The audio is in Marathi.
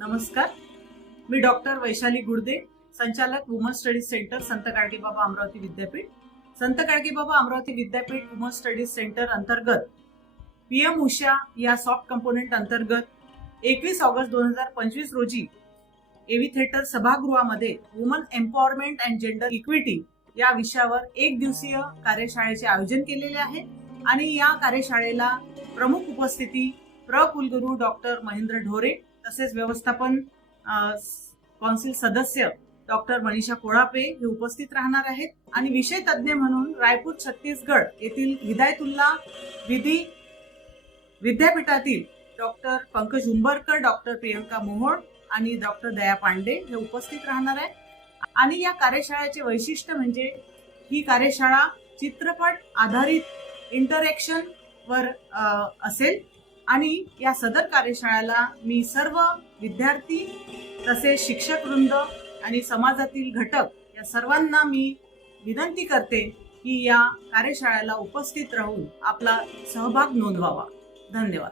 नमस्कार. मी डॉक्टर वैशाली गुडदे संचालक वुमन स्टडीज सेंटर संत गाडगेबाबा अमरावती विद्यापीठ. Sant Gadgebaba Amravati Vidyapeeth woman studies centre अंतर्गत पी एम उषा या सॉफ्ट कंपोनेंट अंतर्गत एकवीस ऑगस्ट दोन हजार पंचवीस रोजी एव्ही थिएटर सभागृहामध्ये woman empowerment and gender equity या विषयावर एक दिवसीय कार्यशाळेचे आयोजन केलेले आहे. आणि या कार्यशाळेला प्रमुख उपस्थिती प्र कुलगुरू डॉक्टर महेंद्र ढोरे तसेच व्यवस्थापन कौन्सिल सदस्य डॉक्टर मनीषा कोळापे हे उपस्थित राहणार आहेत. आणि विषय तज्ज्ञ म्हणून रायपूर छत्तीसगड येथील हिदायतुल्ला विधी विद्यापीठातील डॉक्टर पंकज उंबरकर डॉक्टर प्रियंका मोहोळ आणि डॉक्टर दया पांडे हे उपस्थित राहणार आहेत. आणि या कार्यशाळेचे वैशिष्ट्य म्हणजे ही कार्यशाळा चित्रपट आधारित इंटरॅक्शन वर असेल. आणि या सदर कार्यशाळेला मी सर्व विद्यार्थी तसेच शिक्षक वृंद आणि समाजातील घटक या सर्वांना मी विनंती करते की या कार्यशाळेला उपस्थित राहून आपला सहभाग नोंदवावा. धन्यवाद.